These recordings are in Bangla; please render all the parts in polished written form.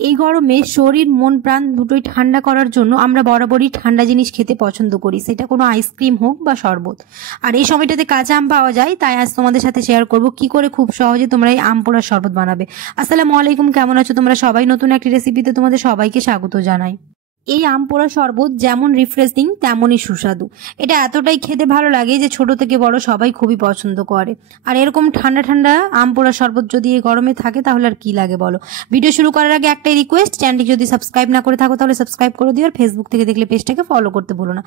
এই গরমে শরীর মন প্রাণ দুটোই ঠান্ডা করার জন্য আমরা বরাবরই ঠান্ডা জিনিস খেতে পছন্দ করি, সেটা কোনো আইসক্রিম হোক বা শরবত। আর এই সময়টাতে কাঁচা আম পাওয়া যায়, তাই আজ তোমাদের সাথে শেয়ার করব কি করে খুব সহজে তোমরা এই আম পোড়ার শরবত বানাবে। আসসালামু আলাইকুম, কেমন আছো তোমরা সবাই? নতুন একটি রেসিপিতে তোমাদের সবাইকে স্বাগত জানাই। এই আম পোড়া শরবত যেমন রিফ্রেশিং তেমনই সুস্বাদু। এটা এতটাই খেতে ভালো লাগে যে ছোট থেকে বড় সবাই খুবই পছন্দ করে। আর এরকম ঠান্ডা ঠান্ডা আম পোড়া শরবত যদি এই গরমে থাকে তাহলে আর কি লাগে বলো। ভিডিও শুরু করার আগে একটাই রিকোয়েস্ট, চ্যানেলটি যদি সাবস্ক্রাইব না করে থাকো তাহলে সাবস্ক্রাইব করে দিও, আর ফেসবুক থেকে দেখলে পেজটাকে ফলো করতে ভুলো না।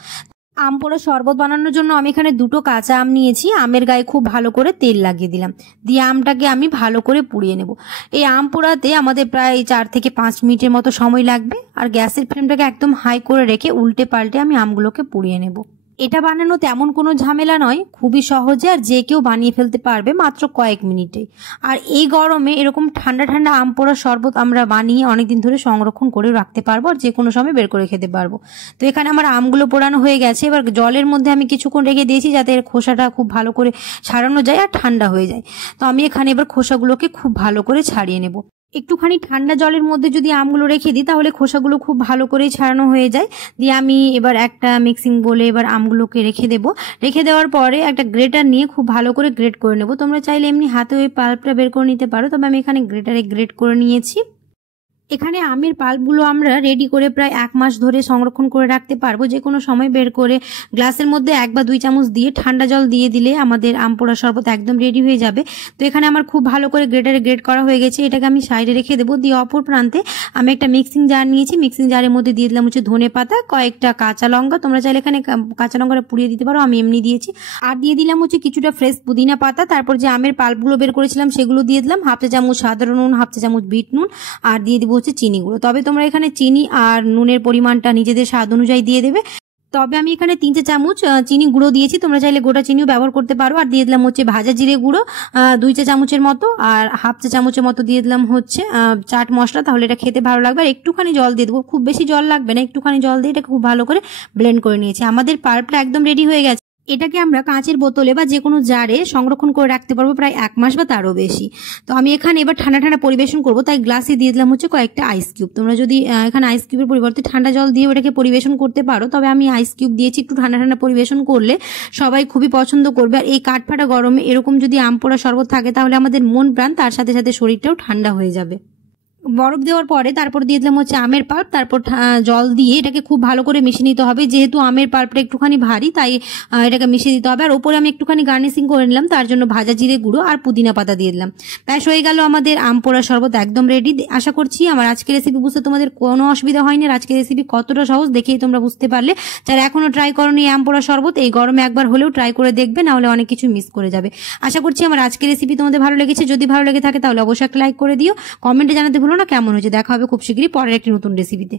আম পোড়া শরবত বানানোর জন্য আমি এখানে দুটো কাঁচা আম নিয়েছি। আমের গায়ে খুব ভালো করে তেল লাগিয়ে দিলাম, দিয়ে আমটাকে আমি ভালো করে পুড়িয়ে নেব। এই আম পোড়াতে আমাদের প্রায় 4 থেকে 5 মিনিটের মতো সময় লাগবে। আর গ্যাসের ফ্লেমটাকে একদম হাই করে রেখে উল্টে পাল্টে আমি আমগুলোকে পুড়িয়ে নেব। এটা বানানো তেমন কোনো ঝামেলা নয়, খুবই সহজে, আর যে কেউ বানিয়ে ফেলতে পারবে মাত্র কয়েক মিনিটে। আর এই গরমে এরকম ঠান্ডা ঠান্ডা আম পোড়া শরবত আমরা বানিয়ে অনেকদিন ধরে সংরক্ষণ করে রাখতে পারবো, আর যে কোনো সময় বের করে খেতে পারবো। তো এখানে আমার আমগুলো পোড়ানো হয়ে গেছে। এবার জলের মধ্যে আমি কিছুক্ষণ রেখে দিয়েছি যাতে এর খোসাটা খুব ভালো করে ছাড়ানো যায় আর ঠান্ডা হয়ে যায়। তো আমি এখানে এবার খোসাগুলোকে খুব ভালো করে ছাড়িয়ে নেব। একটুখানি ঠান্ডা জলের মধ্যে যদি আমগুলো রেখে দিই তাহলে খোসাগুলো খুব ভালো করেই ছাড়ানো হয়ে যায়। দিয়ে আমি এবার একটা মিক্সিং বলে এবার আমগুলোকে রেখে দেব। রেখে দেওয়ার পরে একটা গ্রেটার নিয়ে খুব ভালো করে গ্রেট করে নেব। তোমরা চাইলে এমনি হাতে ওই পাল্পটা বের করে নিতে পারো, তবে আমি এখানে গ্রেটারে গ্রেট করে নিয়েছি। এখানে আমের পাল্পগুলো আমরা রেডি করে প্রায় 1 মাস ধরে সংরক্ষণ করে রাখতে পারবো। যে কোনো সময় বের করে গ্লাসের মধ্যে 1 বা 2 চামচ দিয়ে ঠান্ডা জল দিয়ে দিলে আমাদের আম পোড়া শরবত একদম রেডি হয়ে যাবে। তো এখানে আমার খুব ভালো করে গ্রেটারে গ্রেট করা হয়ে গেছে, এটাকে আমি সাইডে রেখে দেবো। দিয়ে অপর প্রান্তে আমি একটা মিক্সিং জার নিয়েছি। মিক্সিং জারের মধ্যে দিয়ে দিলাম হচ্ছে ধনে পাতা, কয়েকটা কাঁচা লঙ্কা, তোমরা চাইলে এখানে কাঁচা লঙ্কাটা পুড়িয়ে দিতে পারো, আমি এমনি দিয়েছি। আর দিয়ে দিলাম হচ্ছে কিছুটা ফ্রেশ পুদিনা পাতা। তারপর যে আমের পাল্পগুলো বের করেছিলাম সেগুলো দিয়ে দিলাম, 1/2 চা চামচ সাধারণ নুন, 1/2 চা চামচ বিট নুন, আর দিয়ে দিব হচ্ছে চিনি গুঁড়ো। তবে তোমরা এখানে চিনি আর নুনের পরিমাণটা নিজেদের স্বাদ অনুযায়ী দিয়ে দেবে। তবে আমি এখানে 3 চা চামচ চিনি গুঁড়ো দিয়েছি, তোমরা চাইলে গোটা চিনিও ব্যবহার করতে পারো। আর দিয়ে দিলাম হচ্ছে ভাজা জিরে গুঁড়ো 2 চা চামচের মতো, আর 1/2 চা চামচের মতো দিয়ে দিলাম হচ্ছে চাট মশলা, তাহলে এটা খেতে ভালো লাগবে। আর একটুখানি জল দিয়ে দেবো, খুব বেশি জল লাগবে না, একটুখানি জল দিয়ে এটা খুব ভালো করে ব্লেন্ড করে নিয়েছি। আমাদের পাল্পটা একদম রেডি হয়ে গেছে। এটাকে আমরা কাঁচের বোতলে বা যে কোনো জারে সংরক্ষণ করে রাখতে পারবো প্রায় 1 মাস বা তারও বেশি। তো আমি এখানে এবার ঠান্ডা ঠান্ডা পরিবেশন করব, তাই গ্লাসে দিয়ে দিলাম হচ্ছে কয়েকটা আইস কিউব। তোমরা যদি এখানে আইস কিউবের পরিবর্তে ঠান্ডা জল দিয়ে ওটাকে পরিবেশন করতে পারো, তবে আমি আইস কিউব দিয়েছি। একটু ঠান্ডা ঠান্ডা পরিবেশন করলে সবাই খুবই পছন্দ করবে। আর এই কাঠফাটা গরমে এরকম যদি আম পোড়া শরবত থাকে তাহলে আমাদের মন প্রাণ তার সাথে সাথে শরীরটাও ঠান্ডা হয়ে যাবে। বরফ দেওয়ার পরে তারপর দিয়ে দিলাম হচ্ছে আমের পাল্প, তারপর জল দিয়ে এটাকে খুব ভালো করে মিশিয়ে নিতে হবে। যেহেতু আমের পাল্পটা একটুখানি ভারী, তাই এটাকে মিশিয়ে দিতে হবে। আর ওপরে আমি একটুখানি গার্নিশিং করে নিলাম, তার জন্য ভাজা জিরে গুঁড়ো আর পুদিনা পাতা দিয়ে দিলাম। ব্যাস হয়ে গেল আমাদের আম পোড়া শরবত একদম রেডি। আশা করছি আমার আজকের রেসিপি বুঝতে তোমাদের কোনো অসুবিধা হয়নি। আর আজকের রেসিপি কতটা সহজ দেখেই তোমরা বুঝতে পারলে। যারা এখনো ট্রাই করোনি আম পোড়া শরবত, এই গরমে একবার হলেও ট্রাই করে দেখবে, না হলে অনেক কিছু মিস করে যাবে। আশা করছি আমার আজকের রেসিপি তোমাদের ভালো লেগেছে। যদি ভালো লেগে থাকে তাহলে অবশ্যই একটা লাইক করে দিও, কমেন্টে জানাতে ভুলো না কেমন হয়েছে। দেখা হবে খুব শীঘ্রই পরের একটি নতুন রেসিপিতে।